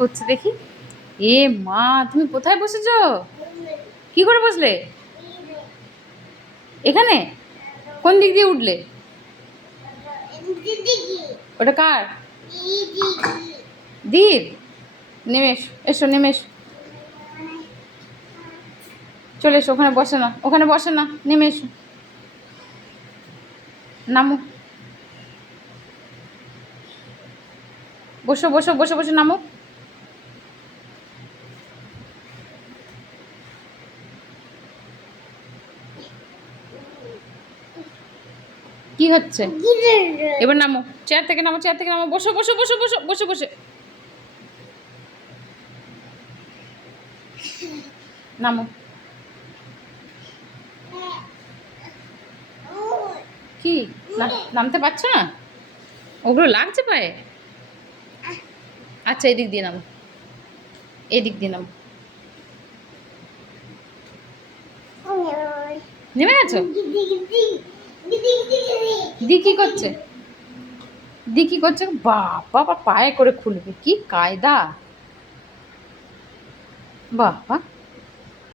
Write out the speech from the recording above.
করছে দেখি। এ মা, তুমি কোথায় বসেছ? কি করে বসলে এখানে? কোন দিক দিয়ে উঠলে? ওটা কার? দির। নেমে এসো, এসো নেমে এসো। চলে এসো, ওখানে বসে না, ওখানে বসে না, নেমে এসো। নামো, বসো বসো বসে বসে নামো। কি হচ্ছে? এবার নামো, চেয়ার থেকে নামো, চেয়ার থেকে নামো, বসো বসো বসো বসো বসে বসে নামো। কি নামতে পারছো না? ওগুলো লাগছে পায়ে? আচ্ছা, এদিক দিয়ে নামো, এদিক দিয়ে নামো। নেমে গেছো? দি কি করছে? দি কি করছে? বাবা, পায়ে করে খুলবে, কি কায়দা! বাবা।